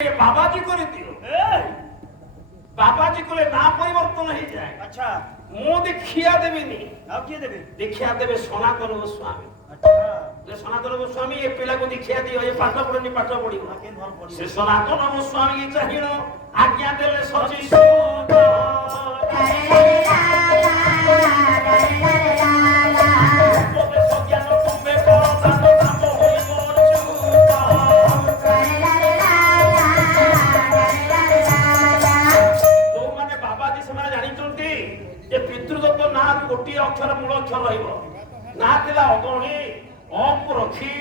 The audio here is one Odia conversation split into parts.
বাবাজি করে দিও। বাবাজি করে না পরিবর্তন হয়ে যায়। আচ্ছা মো দেখিয়া দেবেনি, ଆଉ କିଏ ଦେବେ? দেখিয়া দেবে সনাতন গোস্বামী। ଆଚ୍ଛା সনাতন গোস্বামী এ পিলাକୁ দেখিয়া দিও, ଏ ପାଠ ପଢୁନି ପାଠ ପଢିବ। କେମିତି ଭଲ ପଡିବ? ସେ ସନାତନ ଗୋସ୍ବାମୀ ଚାହିଁଲ ଆଜ୍ଞା ଦେଲେ ସଚି ଗୋଟିଏ ଅକ୍ଷର ମୂଳ ଅକ୍ଷର ରହିବ। ନା ଥିଲା ଅଗଣୀ ଅକୁ ରଖି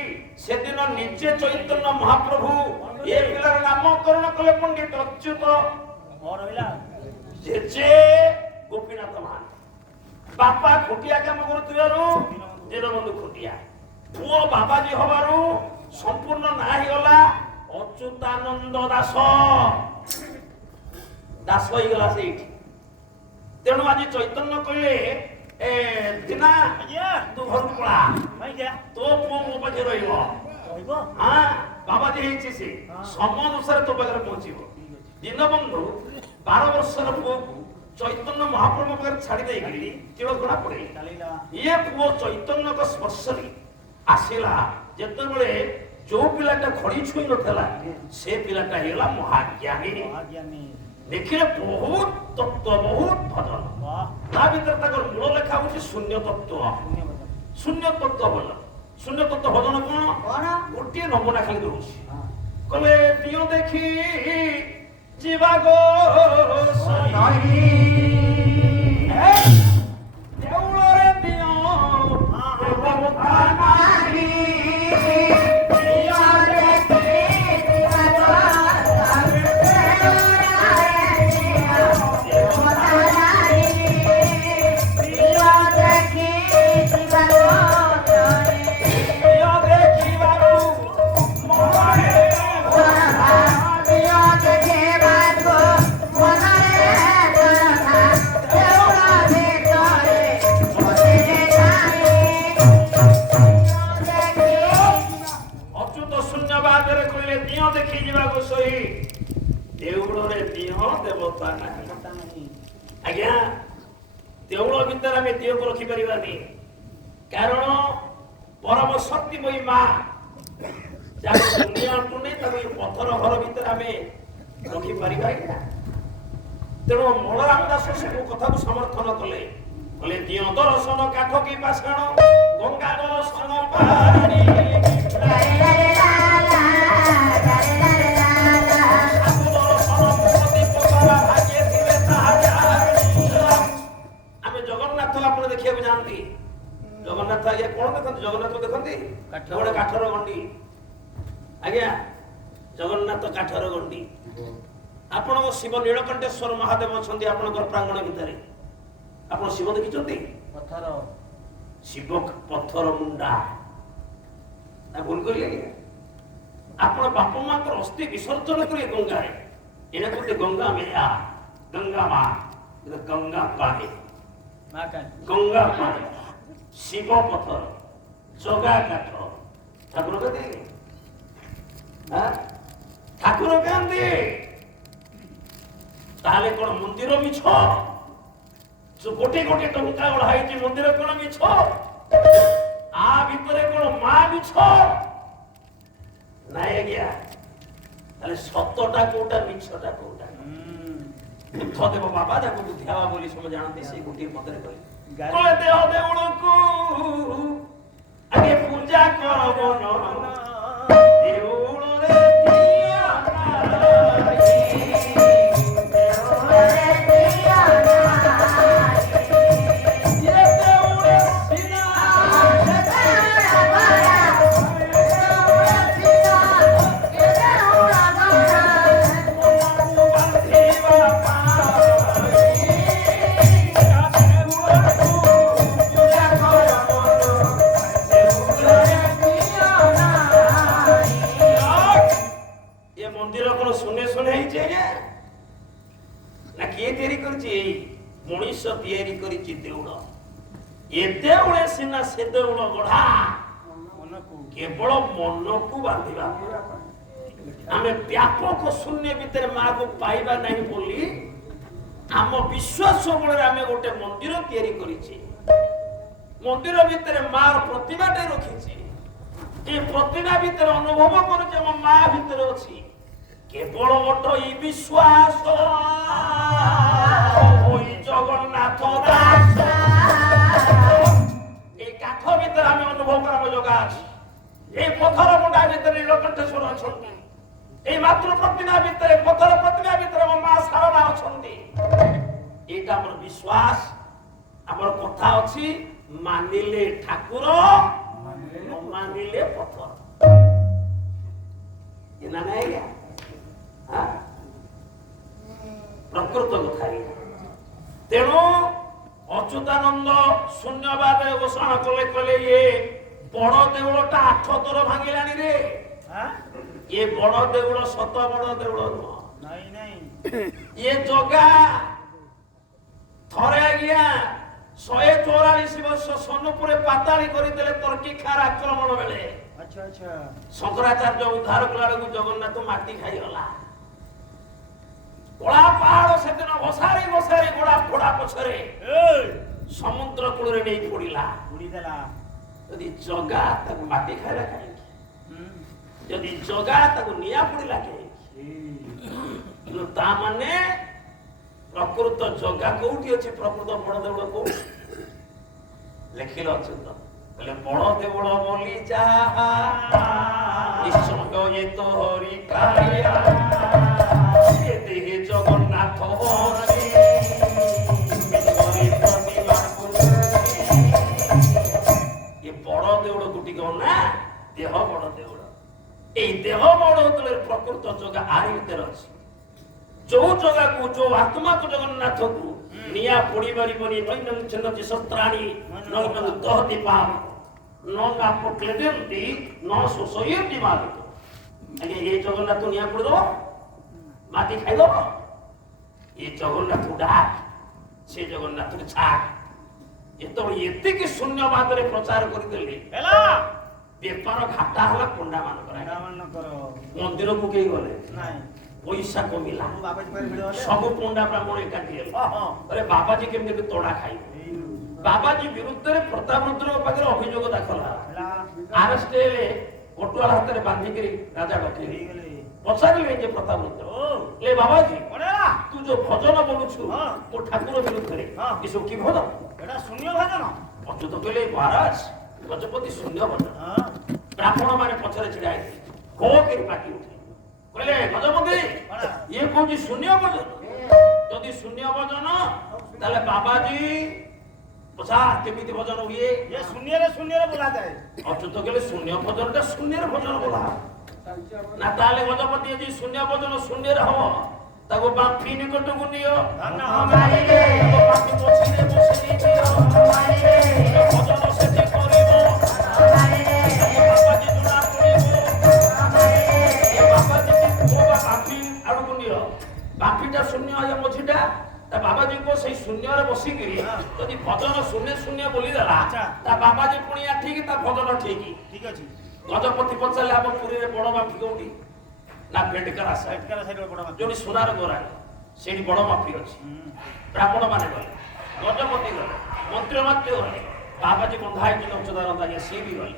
ସେଦିନ ନିଜେ ଚୈତନ୍ୟ ମହାପ୍ରଭୁ ଏ ପିଲାର ନାମକରଣ କଲେ ପଣ୍ଡିତ ଅଚ୍ୟୁତ ଜେଜେ ଗୋପୀନାଥ ମହାନ୍ତି। ବାପା ଖୁଟିଆ କାମ କରୁଥିବାରୁ ଦୀନବନ୍ଧୁ ଖୁଟିଆ, ପୁଅ ବାବାଜୀ ହବାରୁ ସମ୍ପୂର୍ଣ୍ଣ ନାଁ ହେଇଗଲା ଅଚ୍ୟୁତାନନ୍ଦ ଦାସ। ଦାସ ହେଇଗଲା ସେଇଠି। ତେଣୁ ଆଜି ଚୈତନ୍ୟ କହିଲେ ଏ ଦିନା ତୁ ଘରକୁ ପଳା, ତୋ ପୁଅ ମୋ ପାଖରେ ରହିବ। ବାବାଜୀ ହେଇଛି ସେ ସମୟ ଅନୁସାରେ ତୋ ପାଖରେ ପହଞ୍ଚିବ। ଦୀନବନ୍ଧୁ 12 ବର୍ଷର ପୁଅକୁ ଚୈତନ୍ୟ ମହାପ୍ରଭୁ ପାଖରେ ଛାଡି ଦେଇକିରି ତିଳଘୋଡ଼ା ପଡେ। ଇଏ ପୁଅ ଚୈତନ୍ୟଙ୍କ ସ୍ପର୍ଶରେ ଆସିଲା ଯେତେବେଳେ ଯୋଉ ପିଲାଟା ଖଡି ଛୁଇଁ ନଥିଲା ସେ ପିଲାଟା ହେଇଗଲା ମହାଜ୍ଞାନୀ। ଦେଖିଲେ ବହୁତ ତତ୍ତ୍ୱ, ବହୁତ ଭଜନ। ତା ଭିତରେ ତାଙ୍କର ମୂଳ ଲେଖା ହଉଛି ଶୂନ୍ୟ ତତ୍ତ୍ୱ। ଶୂନ୍ୟ ତତ୍ତ୍ୱ ଭଲ। ଶୂନ୍ୟ ତତ୍ତ୍ୱ ଭଜନ କଣ? ଗୋଟିଏ ନମୁନା ଖାଲି ଦଉଛି। କହିଲେ ଦିଅ ଦେଖି ଯିବା ଗୋ ଦେଉଳରେ ଦିଅ ଆଜ୍ଞା। ଦେଉଳ ଭିତରେ ଆମେ ଦିଅକୁ ରଖିପାରିବାନି, କାରଣ ପରମ ଶକ୍ତିମୟୀ ମା ଯାହାକୁ ଦୁନିଆ ଅଣ୍ଟୁନି ତାକୁ ଏ ପଥର ଘର ଭିତରେ ଆମେ ରଖିପାରିବା। ତେଣୁ ମଳରାମ ଦାସ ସବୁ କଥାକୁ ସମର୍ଥନ କଲେ। କହିଲେ ଦିଅ ଦର୍ଶନ କାଠ କି ପାଷାଣ, ଗଙ୍ଗା ଦର୍ଶନ ପାଣି। ଆପଣ ଦେଖିବାକୁ ଯାଆନ୍ତି ଜଗନ୍ନାଥ, ଆଜ୍ଞା କଣ ଦେଖନ୍ତି? ଜଗନ୍ନାଥ ଦେଖନ୍ତି ଗୋଟେ କାଠର ଗଣ୍ଡି। ଆଜ୍ଞା ଜଗନ୍ନାଥ କାଠର ଗଣ୍ଡି। ଆପଣଙ୍କ ଶିବ ନୀଳକଣ୍ଠେଶ୍ୱର ମହାଦେବ ଅଛନ୍ତି ଆପଣଙ୍କର ପ୍ରାଙ୍ଗଣ ଭିତରେ। ଆପଣ ଶିବ ଦେଖିଛନ୍ତି? ଶିବ ପଥର ମୁଣ୍ଡା। ଭୁଲ କରିଲେ ଆଜ୍ଞା। ଆପଣ ବାପା ମାଙ୍କର ଅସ୍ଥି ବିସର୍ଜନ କରିବେ ଗଙ୍ଗାରେ। ଏଇଟା କହନ୍ତି ଗଙ୍ଗା ମେୟା, ଗଙ୍ଗା ମା, ଗଙ୍ଗା ପାଣି, ଗଙ୍ଗା ପାଣି, ଶିବ ପଥର, ଜଗା କାଠ। ଠାକୁର କାନ୍ଦି, ଠାକୁର କାନ୍ଦି। ତାହେଲେ କଣ ମନ୍ଦିର ମିଛ? କୋଟି କୋଟି ଟଙ୍କା ଗଢା ହେଇଛି, ମନ୍ଦିର କଣ ମିଛ? ଆ ଭିତରେ କଣ ମା ମିଛ? ନାଇଁ ଆଜ୍ଞା। ତାହେଲେ ସତଟା କୋଉଟା, ମିଛଟା କୋଉଟା? ବୁଦ୍ଧଦେବ ବାବା ଯାକୁ ବୁଦ୍ଧିଆବା ବୋଲି ସବୁ ଜାଣନ୍ତି, ସେ ଗୋଟିଏ ପଦରେ କହିଲେ ଦେହ ଦେଉଳକୁ ଆଗେ ପୂଜା କରବ ଦେଉଳରେ ମଣିଷ ତିଆରି କରିଛି ଦେଉଳ। ଏ ଦେଉଳେ ସିନା ସେ ଦେଉଳ ଗଢା କେବଳ ମନକୁ ବାନ୍ଧିବା। ଆମେ ବ୍ୟାପକ ଶୂନ୍ୟ ଭିତରେ ମାକୁ ପାଇବା ନାହିଁ ବୋଲି ଆମ ବିଶ୍ୱାସ ବଳରେ ଆମେ ଗୋଟେ ମନ୍ଦିର ତିଆରି କରିଛେ। ମନ୍ଦିର ଭିତରେ ମାର ପ୍ରତିମାଟେ ରଖିଛି। ଏ ପ୍ରତିମା ଭିତରେ ଅନୁଭବ କରୁଛେ ଆମ ମା ଭିତରେ ଅଛି। କେବଳ ଗୋଟେ ଇ ବିଶ୍ୱାସ ଜଗନ୍ନାଥ ଦାସ। এই কাঠ ভিতরে আমি অনুভব করার যোগা আছে। এই পথর মুন্ডা ভিতরে নীলকণ্ঠেশ্বর অছন্তি। এই মাতৃ প্রতিমা ভিতরে পথর প্রতিমা ভিতরে আমার মা সারদা অছন্তি। এইটা আমার বিশ্বাস। আমার কথা আছে মানিলে ঠাকুর মানিলে পথর। এনা নাই হ্যাঁ প্রকৃত কথা। তেণু অচ্যুতানন্দ শূন্যবাদ ঘোষণা কলে কলে ইয়ে বড় দেউলটা 8 থর ভাঙিলানি রে। ইয়ে বড় দেউল শত বড় দেউল নয়। ইয়ে জগা থরে আজ্ঞা 144 বর্ষ সোনপুরে পাতাড়ি করিদেলে তর্কি খার আক্রমণ বেলে। শঙ্করাচার্য উদ্ধার কলা বেলু জগন্নাথ মাটি খাইগলা। গোড়া পাহাড় সেদিন ঘোষারি ঘোষারি গোড়া ফোড়া পছরে সমুদ্র কূଳରେ নেই পড়িলা। যদি জগা তাকে মাটি খাইলা কাହିଁକି? যদি জগা ତାକୁ ନିଆଁ ପଡିଲା କାହିଁକି? ତା ମାନେ ପ୍ରକୃତ ଜଗା କୋଉଠି ଅଛି? ପ୍ରକୃତ ବଡ ଦେଉଳ କୋଉଠି? ଲେଖିଲ ଅଛି ତ କହିଲେ ବଡ ଦେଉଳ ବୋଲି ଯାହା ନିଶ୍ଚୟ ଏ ତୋରି କାଳିଆ ଏ ଦେହେ ଜଗନ୍ନାଥ ହରି ଏ ବଡ ଦେଉଳ କୋଉଠି କଣ ନା ଦେହ ବଡ ଦେଉଳ। এই দেহ বড় হতলে প্রকৃত জগা আরি ভিতরে ଅଛି। ଯୋଉ ଜାଗାକୁ ଯୋଉ ଆତ୍ମାକୁ ଜଗନ୍ନାଥକୁ ନିଆଁ ପୋଡ଼ି ପାରିବନି। ନୈନଂ ଛନ୍ଦତି ଶସ୍ତ୍ରାଣି ନୈନଂ ଦହତି ପାପ ନ ଆପୋଟଲେ ଦେନ୍ତି ନ ଶୋଷୟନ୍ତି ମାଲିକ। ଆଜ୍ଞା ଏ ଜଗନ୍ନାଥ ନିଆଁ ପୋଡ଼ିଦବ ମାଟି ଖାଇଦବ। ଏ ଜଗନ୍ନାଥକୁ ଡାକ ସେ ଜଗନ୍ନାଥକୁ ଛାଡ। ଯେତେବେଳେ ଏତିକି ଶୂନ୍ୟବାଦରେ ପ୍ରଚାର କରିଦେଲେ ହେଲା ବେପାର ଘାଟା ହେଲା ପଣ୍ଡା ମାନଙ୍କର। ମନ୍ଦିରକୁ କେହି ଗଲେ ପଇସା କମିଲା। ସବୁ ପଣ୍ଡା ବ୍ରାହ୍ମଣ ଏକାଠି ହେଲେ। ଆରେ ବାବାଜୀ କେମିତି ତୋଡ଼ା ଖାଇବେ? ବାବାଜୀ ବିରୁଦ୍ଧରେ ପ୍ରତାପ ରୁଦ୍ରଙ୍କ ପାଖରେ ଅଭିଯୋଗ ଦାଖଲ ହେଲା। ଆରେଷ୍ଟ ହେଲେ ପଟୁଆଳ ହାତରେ ବାନ୍ଧିକିରି ରାଜା ଡକେଇଲେ। ପଚାରିଲେ ଯେ ପ୍ରତାପ ରୁଦ୍ର ଏ ବାବାଜୀ ତୁ ଯୋଉ ଭଜନ ବୋଲୁଛୁ ମୋ ଠାକୁର ବିରୁଦ୍ଧରେ ଏସବୁ କି ଭଜନ? ଏଟା ଶୂନ୍ୟ ଭଜନ। ଅଚ୍ୟୁତ କହିଲେ ମହାରାଜ ଗଜପତି ଶୂନ୍ୟ ଭଜନ। ବ୍ରାହ୍ମଣ ମାନେ ପଛରେ ଛିଡା ହେଇଥିଲେ। ହୋ କରି ପାଟି ଉଠେ କହିଲେ ଗଜପତି ଇଏ କହୁଛି ଶୂନ୍ୟ ଭଜନ। ଯଦି ଶୂନ୍ୟ ଭଜନ ତାହେଲେ ବାବାଜୀ ପଛା କେମିତି ଭଜନ ହୁଏ? ଏ ଶୂନ୍ୟରେ ଶୂନ୍ୟରେ ବୋଲାଯାଏ। ଅଚ୍ୟୁତ କହିଲେ ଶୂନ୍ୟ ଭଜନଟା ଶୂନ୍ୟରେ ଭଜନ ବୋଲା ନା। ତାହେଲେ ଗଜପତି ଯଦି ଶୂନ୍ୟ ଭଜନ ଶୂନ୍ୟରେ ହବ ତାକୁ ବାମ୍ଫି ନିକଟକୁ ନିଅ। ଭଜନ ସେଠି କରିବ। ବାମ୍ଫିଟା ଶୂନ୍ୟ ମଝିଟା ତା ବାବାଜୀ କୁ ସେଇ ଶୂନ୍ୟରେ ବସିକିରି ଯଦି ଭଜନ ଶୂନ୍ୟ ଶୂନ୍ୟ ବୋଲିଦେଲା ତା ବାବାଜୀ ପୁଣି ଠିକ ତା ଭଜନ ଠିକ ଅଛି। ଗଜପତି ପଚାରିଲେ ଆମ ପୁରୀରେ ବଡ ବାମ୍ଫି କୋଉଠି? ନା ଭେଟକରା ଯୋଉଠି ସୁନାର ଗୋରା ସେଇଠି ବଡ ବାମ୍ଫି ଅଛି। ବ୍ରାହ୍ମଣ ମାନେ ଗଲେ, ଗଜପତି ଗଲେ, ମନ୍ତ୍ରୀ ମାତ୍ୟ ଗଲେ, ବାବାଜୀ ବନ୍ଧା ହେଇଛନ୍ତି ଅଚ୍ୟୁତାନନ୍ଦ ଆଜ୍ଞା ସିଏ ବି ଗଲେ।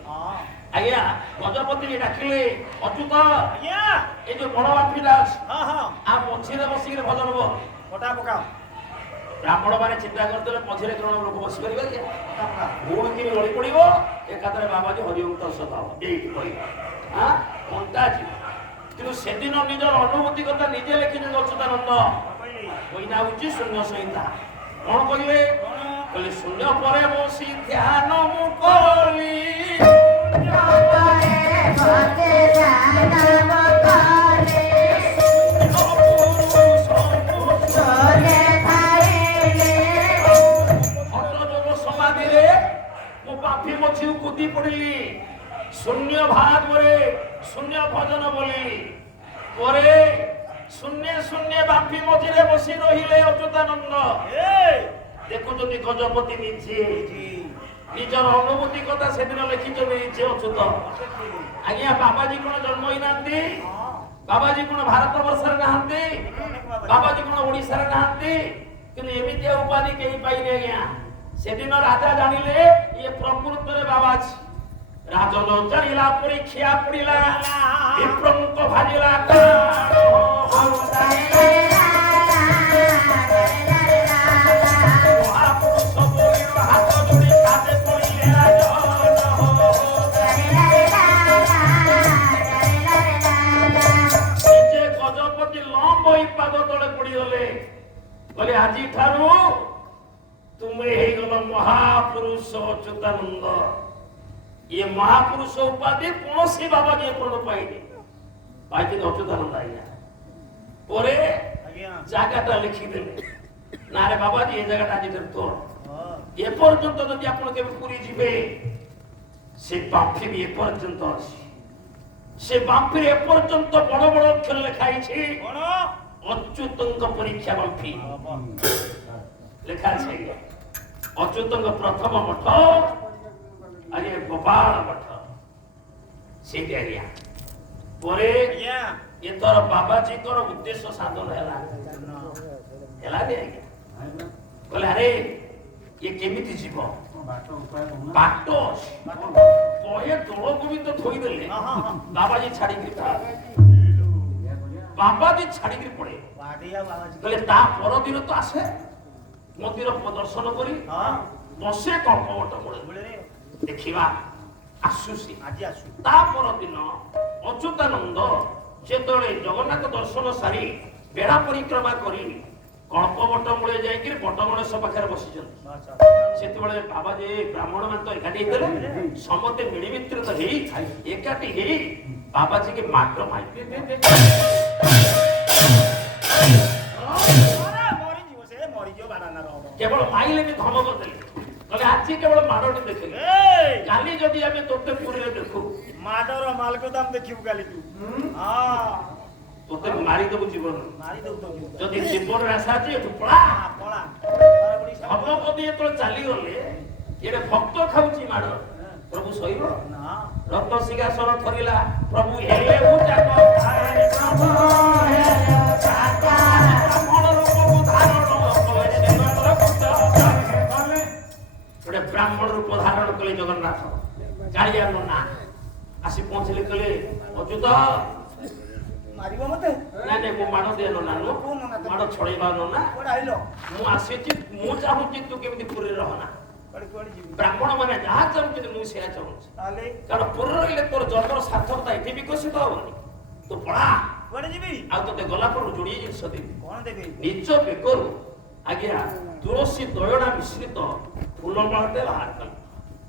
ଆଜ୍ଞା ଗଜପତି ଡାକିଲେ ଅଚ୍ୟୁତ ଏଇ ଯୋଉ ବଡ ବାମ୍ଫିଟା ଅଛି ଆ ମଝିରେ ବସିକିରି ଭଜନ ପଟା ପକାଅ। ବ୍ରାହ୍ମଣ ମାନେ ଚିନ୍ତା କରିଦେଲେ ମଝିରେ କଣ ଲୋକ ବସି ପାରିବେ କି? ଗୁଣକିରି ଗଳି ପଡିବ ଏକାଥରେ ବାବାଜୀ ହରିଓଙ୍କ ଦର୍ଶନ ହବ ଏଇଠି କହିବ କଣ୍ଟା ଯିବ। କିନ୍ତୁ ସେଦିନ ନିଜର ଅନୁଭୂତି କଥା ନିଜେ ଲେଖିଛନ୍ତି ଅଚ୍ୟୁତାନନ୍ଦ। କହିନା ହଉଛି ଶୂନ୍ୟ ସଂହିତା। କଣ କହିଲେ? କହିଲେ ଶୂନ୍ୟ ପରେ ବସି ଧ୍ୟାନ ମୁଁ କଲି ସମାଧିରେ ମୁଁ ବାମ୍ଫି ମଝିକୁ କୁଦି ପଡିଲି। ଶୂନ୍ୟ ଭାଗ ପରେ ଶୂନ୍ୟ ଭଜନ ବୋଲି ପରେ ଶୂନ୍ୟ ଶୂନ୍ୟ ବାମ୍ଫି ମଝିରେ ବସି ରହିଲେ ଅଚ୍ୟୁତାନନ୍ଦ। ଦେଖୁଛନ୍ତି ଗଜପତି ନିଜେ ନିଜର ଅନୁଭୂତି କଥା ସେଦିନ ଲେଖିଛନ୍ତି ନିଜେ ଅଚ୍ୟୁତ। ଆଜ୍ଞା ବାବାଜୀ କଣ ଜନ୍ମ ହେଇନାହାନ୍ତି? ବାବାଜୀ କଣ ଭାରତ ବର୍ଷରେ ନାହାନ୍ତି, ବାବାଜୀ କଣ ଓଡିଶାରେ ନାହାନ୍ତି, କିନ୍ତୁ ଏମିତିଆ ଉପାଧି କେହି ପାଇଲେ ଆଜ୍ଞା। ସେଦିନ ରାଜା ଜାଣିଲେ ଇଏ ପ୍ରକୃତରେ ବାବାଜୀ। ରାଜନ ଜାଣିଲା ପରୀକ୍ଷା ପଡିଲା ବିପ୍ରଙ୍କ ଭାଜିଲା ମହାପୁରୁଷ ବୋଲିର ହାତ ଯୋଡି କାঁଧେ ପଡିଲେ ନିଜେ ଗଜପତି ଲମ୍ବ ହୋଇ ପାଦ ତଳେ ପଡିଗଲେ। କହିଲେ ଆଜି ଠାରୁ ତୁମେ ହେଇଗଲ ମହାପୁରୁଷ ଅଚ୍ୟୁତାନନ୍ଦ। ये महापुरुष उपाधि कौनसी बाबा जी पूर्ण पाइले पाइले अच्युतानंद आज्ञा परे जागाटा लिखि देले ना रे बाबा जी ए जगह आज तो ए पर्यंत जदि आपण केबे पुरी जिबे से बाफी भी ए पर्यंत अछि से बाफी ए पर्यंत बड़ बड़ अक्षर लिखाई छी कोन अच्युतंक परीक्षा बाफी लिखा छै। अच्युतंक प्रथम मठ अरे गोपाल मठ से एरिया परे ये तोर बाबाजी को उद्देश्य साधन हैला हैला दे आज्ञा बोले अरे ये केमिति जीव बाटो कोहे तोलो को भी तो थोई देले बाबाजी छाड़ी के बाबाजी छाड़ी के पड़े बोले ता पर दिन तो आसे मंदिर प्रदर्शन करी बसे कल्पवट बोले देखिवा आसुसी आज आसु ता पर दिन अच्युतानंद जेतले जगन्नाथ दर्शन सारी बेड़ा परिक्रमा करी कल्पवट मूले जाई कि बटगणेश पाखरे बसिछन सेतबेले बाबा जे ब्राह्मण मान तो एकाटी हेले समते मिली मित्र तो हेई एकाटी हेई बाबाजी के मात्र माई केवल माइले भी धमक देले कहले आज केवल माडोटी देखे काली जदी हमें तोते पुरी रे देखू माडर माल को दाम देखिबू काली तू हां तोते मारी देबू जीवन मारी देबू तो जदी जीवन आशा अछि तू पळा पळा हम कदी तो चाली गले एरे भक्त खाउची माड प्रभु सहिबो ना रत्न सिंहासन थरिला प्रभु हेले उजाको आरे प्रभु हेले उजाको मन रूप धारण गोटे ब्राह्मण रूप धारण कले जगन्नाथ कालिया नना आसी पहुंचले कले अच्युत मारिबो मते ना ने को माडो दे नना नो माडो छळेबा नना कोड आइलो मु आसीची मु चाहूची तू केमिति पुरी रहना कोडी जीवी ब्राह्मण माने जहा चाहूची मु सेया चाहूची ताले कारण पुरी रहिले तोर जन्मर सार्थकता एठी विकसित होबनी तू पळा कोडी जीवी आ तते गला पर जोडी जिंस देबी कोन देबी निज बेकरू आज्ञा तुलसी दयणा मिश्रित फूल माळटे बाहर कल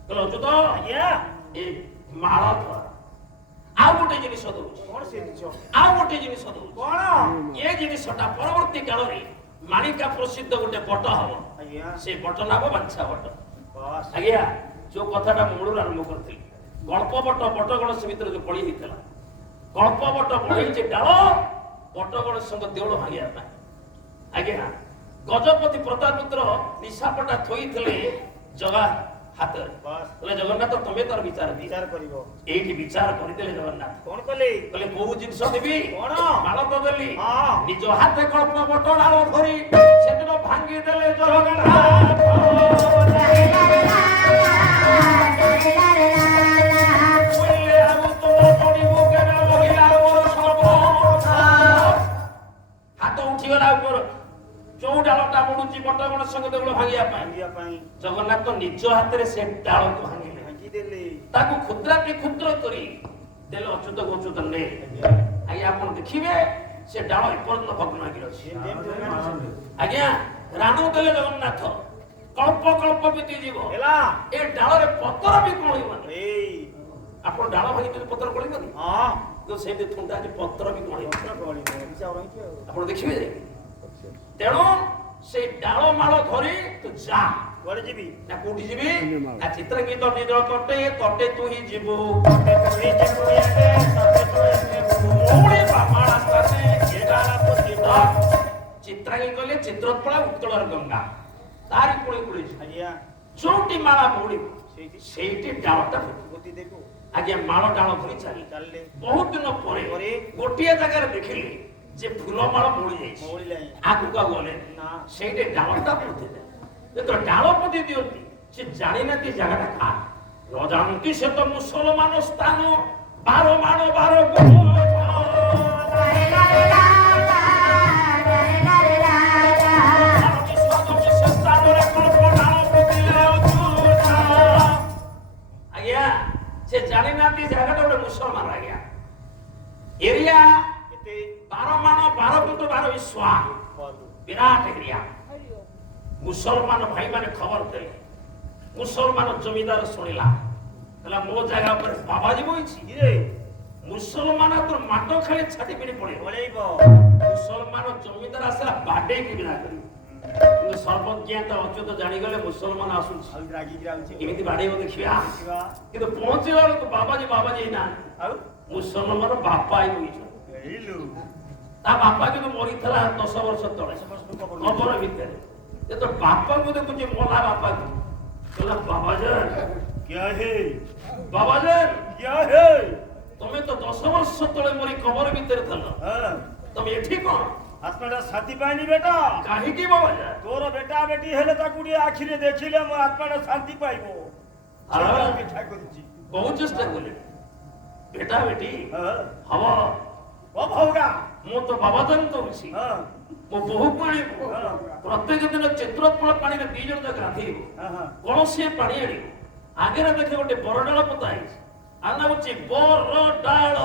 कहलो अच्युत आज्ञा ए माळ धर आ गोटे जिनिस दउ कोन से दिछो आ गोटे जिनिस दउ कोन ए जिनिसटा परवर्ती काल रे माणिका प्रसिद्ध गोटे बट हबो आज्ञा से बट नाम बांछा बट बस आज्ञा जो कथाटा मूल आरंभ करथि गल्प बट गणेश भीतर जो पड़ी हितला गल्प बट पड़ी जे डालो बट गणेश संग देउळ भागिया पा आज्ञा गजपति प्रतापपुत्र निशापटा थोई थले जगा हाथ बोले जगन्नाथ तमे तर विचार करिवो एठी विचार करि देले जगन्नाथ कोन कले बोले बहु जिंस देबी कोन माळ तो देली हां निज हाथे कल्प बटडाळ धरी सेदिन भांगी देले जगन्नाथ बोले आउ तो पड़ी मुकेरा बहिला मोर सब हाथ उठी गला ऊपर जो डालटा पडुची बटगण संग देउळ भागिया पाई जगन्नाथ निज हाथ रे से डाल को भांगी देले ताको क्षुद्र करी देले अच्युत गोचुत ने आज्ञा आपण देखिबे से डाल इपर्यंत भग्न आगिर अछि आज्ञा राणो देले जगन्नाथ कल्प बीती जीवो हेला ए डाल रे पतर भी कोळिबनी ए आपण डाल भांगी ते पतर कोळिबनी हां तो सेते थुंडा जे पतर भी कोळिबनी आपण देखिबे तेणु से डाल माल धरी तू जा कोडे जीवी ना कोठी जीवी आ चित्रगीत निज तटे तटे तू ही जीवो तटे तू ही जीवो याते तटे तू ही जीवो ओळे बामाळा स्ताते केडाला पतिता चित्रगीत गले चित्रपळा उत्कळर गंगा तारी कोळे कोळे आज्ञा चोटी माळा मोडी सेठी डालटा गति देखो ଆଜ୍ଞା ମାଳ ଡାଳ ଧରି ଚାଲିଲେ। ବହୁତ ଦିନ ପରେ ଗୋଟିଏ ଜାଗାରେ ଦେଖିଲେ ଯେ ଫୁଲ ମାଳ ମୋଳି ଯାଇଛି। ଆଗକୁ ଆଉ ଗଲେ ସେଇଠି ଡାଳଟା ପୋତିଲେ। ଯେତେବେଳେ ଡାଳ ପୋତି ଦିଅନ୍ତି ସେ ଜାଣିନାହାନ୍ତି ଜାଗାଟା କାହା। ନ ଜାଣନ୍ତି ସେ ତ ମୁସଲମାନ ସ୍ଥାନ 12 ମାଣ 12 ଗୁଣ। ଆଜ୍ଞା ସେ ଜାଣିନାହାନ୍ତି ଜାଗାଟା ଗୋଟେ ମୁସଲମାନ ଆଜ୍ଞା ଏରିଆ 12 ମାଣ 12 ଗୁଣ୍ଠ 12 ବିଶ୍ଵା ବିରାଟ ଏରିଆ। ମୁସଲମାନ ଭାଇ ମାନେ ଖବର ଦେଲେ। ମୁସଲମାନ ଜମିଦାର ଶୁଣିଲା କହିଲା ମୋ ଜାଗା ଉପରେ ବାବାଜୀ ବଇଛି। ମୁସଲମାନ ମାଟ ଖାଲି ଛାଟି ପିଣି ପଳେଇବ। ମୁସଲମାନ ଜମିଦାର ଆସିଲା ବାଡେଇକି ବିନା କରିବ। କିନ୍ତୁ ସର୍ବଜ୍ଞାତ ଅଚ୍ୟୁତ ଜାଣିଗଲେ ମୁସଲମାନ ଆସୁଛି ଏମିତି ବାଡେଇବ ଦେଖିବା। କିନ୍ତୁ ପହଞ୍ଚିଲା ବେଳକୁ ବାବାଜୀ ନାହାନ୍ତି। ଆଉ ମୁସଲମାନ ବାପା ବଇଛନ୍ତି। ତା ବାପା କିନ୍ତୁ ମରିଥିଲା 10 ବର୍ଷ ତଳେ କବର ଭିତରେ। ଯେତେବେଳେ ବାପାଙ୍କୁ ଦେଖୁଛି ମଲା ବାପାକୁ କହିଲା ବାବାଜନ ତମେ ତ 10 ବର୍ଷ ତଳେ ମରି କବର ଭିତରେ ଥିଲ ତମେ ଏଠି କଣ? ଆତ୍ମାଟା ଶାନ୍ତି ପାଇନି ବେଟା। କାହିଁକି ବାବାଜା? ତୋର ବେଟା ବେଟି ହେଲେ ତାକୁ ଟିକେ ଆଖିରେ ଦେଖିଲେ ମୋ ଆତ୍ମାଟା ଶାନ୍ତି ପାଇବ। ବହୁତ ଚେଷ୍ଟା କଲି ବେଟା ବେଟି ହବ ମୁଁ ତ ବାବାଜନ କରୁଛି। ମୋ ବୋହୂକୁ ଆଣିବ ପ୍ରତ୍ୟେକ ଦିନ ଚିତ୍ରୋତ୍ପଳ ପାଣିରେ 2 ଜଣ ଯାକ ଗାଧେଇବ। କୌଣସି ପାଣି ଆଣିବ ଆଗରେ ଦେଖେ ଗୋଟେ ବରଡାଳ ପୋତା ହେଇଛି। ଆନା ହଉଛି ବରଡାଳ।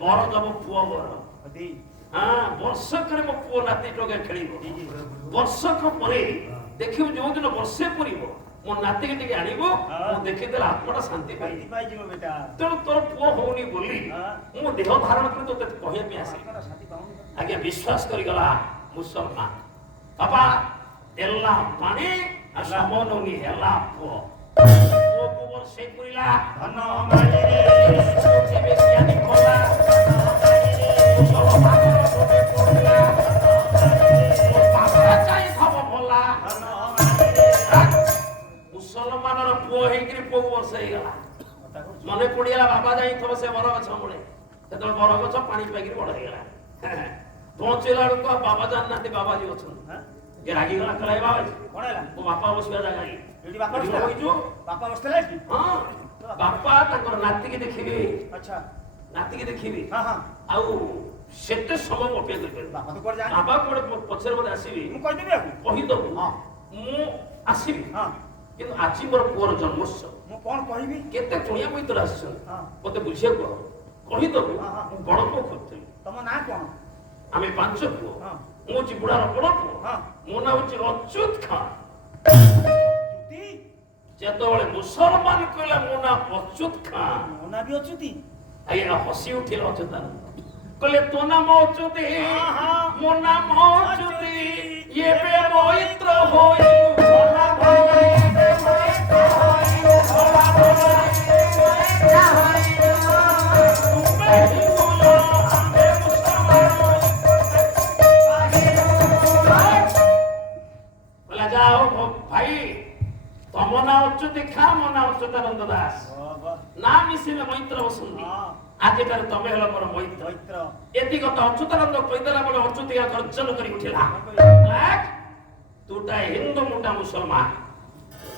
ବର ଦବ ପୁଅ ବର। ବର୍ଷକରେ ମୋ ପୁଅ ନାତି ଟୋକା ଖେଳିବ। ବର୍ଷକ ପରେ ଦେଖିବୁ ଯୋଉଦିନ ବର୍ଷେ ପୁରିବ ମୋ ନାତିକି ଟିକେ ଆଣିବ। ମୁଁ ଦେଖିଦେଲେ ଆତ୍ମାଟା ଶାନ୍ତି ପାଇଯିବ ବେଟା। ତେଣୁ ତୋର ପୁଅ ହଉନି ବୋଲି ମୁଁ ଦେହ ଧାରଣ କରି ତୋତେ କହିବା ପାଇଁ ଆସେ। ଆଜ୍ଞା ବିଶ୍ୱାସ କରିଗଲା ମୁସଲମାନ। ବାପା ଦେଲା ପାଣି ଆଉ ସମନୁନି ହେଲା ପୁଅ। ପୁଅକୁ ବର୍ଷେ ପୁରିଲା ମୁସଲମାନର ପୁଅ ହେଇକିରି ପୁଅକୁ ବର୍ଷ ହେଇଗଲା। ମନେ ପଡିଗଲା ବାବା ଯାଇଥିବ ସେ ବରଗଛ ମୂଳେ। ସେତେବେଳେ ବରଗଛ ପାଣି ପାଇକିରି ବଡ ହେଇଗଲା। ପହଞ୍ଚିଲା ବେଳକୁ ବାବା ଜାଣିନାହାନ୍ତି ବାବାଜୀ ଅଛନ୍ତି। ରାଗିଗଲା କହିଲା ବାବାଜୀ କଣ ହେଲା? ମୋ ବାପା ବସିବା ଜାଗା ବାପା ବସିଥିଲା ଏଠି। ହଁ ବାପା ତାଙ୍କର ନାତିକି ଦେଖିବି। ଆଚ୍ଛା ନାତିକି ଦେଖିବି ଆଉ ସେତେ ସମୟ ଅପେକ୍ଷା କରିପାରିବି। ବାବା କୁଆଡେ ପଛରେ ବୋଧେ ଆସିବି ମୁଁ କହିଦେବି କହିଦବୁ ମୁଁ ଆସିବି। କିନ୍ତୁ ଆଜି ମୋର ପୁଅର ଜନ୍ମୋତ୍ସବ। ମୁଁ କଣ କହିବି? କେତେ କୁଣିଆ ମୈତ୍ର ଆସିଛନ୍ତି ମତେ ବୁଝିବାକୁ କହିଦବୁ। ମୁଁ ବଡ ପୁଅ ଖୋଜୁଥିଲି। ତମ ନାଁ କଣ? ଆମେ 5 ପୁଅ। ମୁଁ ହଉଛି ବୁଢାର ବଡ ପୁଅ। ମୋ ନାଁ ହଉଛି ଅଚ୍ୟୁତ ଖାଁ। ଯେତେବେଳେ ମୁସଲମାନ କହିଲା ମୋ ନାଁ ଅଚ୍ୟୁତ ଖାଁ। ମୋ ନାଁ ବି ଅଚ୍ୟୁତି। ଆଜ୍ଞା ହସି ଉଠିଲା ଅଚ୍ୟୁତାନନ୍ଦ କହିଲେ ତୋ ନାମ ଅଚ୍ୟୁତି ମୋ ନାମ ଅଚ୍ୟୁତି ଏବେ ମୈତ୍ର ହୋଇଲୁ। ଭାଇ ତମ ନାଁ ଅଚ୍ୟୁତି ଖା ମୋ ନାଁ ଅଚ୍ୟୁତାନନ୍ଦ ଦାସ। ନା ମିଶିଲେ ମୈତ୍ର ବସନ୍ତି। ଆଜିଠାରୁ ତମେ ହେଲ ମୋର ମୈତ୍ର। ଏତି କଥା ଅଚ୍ୟୁତାନନ୍ଦ କହିଦେଲା ବେଳେ ଅଚ୍ୟୁତିକା ଗର୍ଜନ କରି ଉଠିଲା। ତୁଟା ହିନ୍ଦୁ ମୁଟା ମୁସଲମାନ।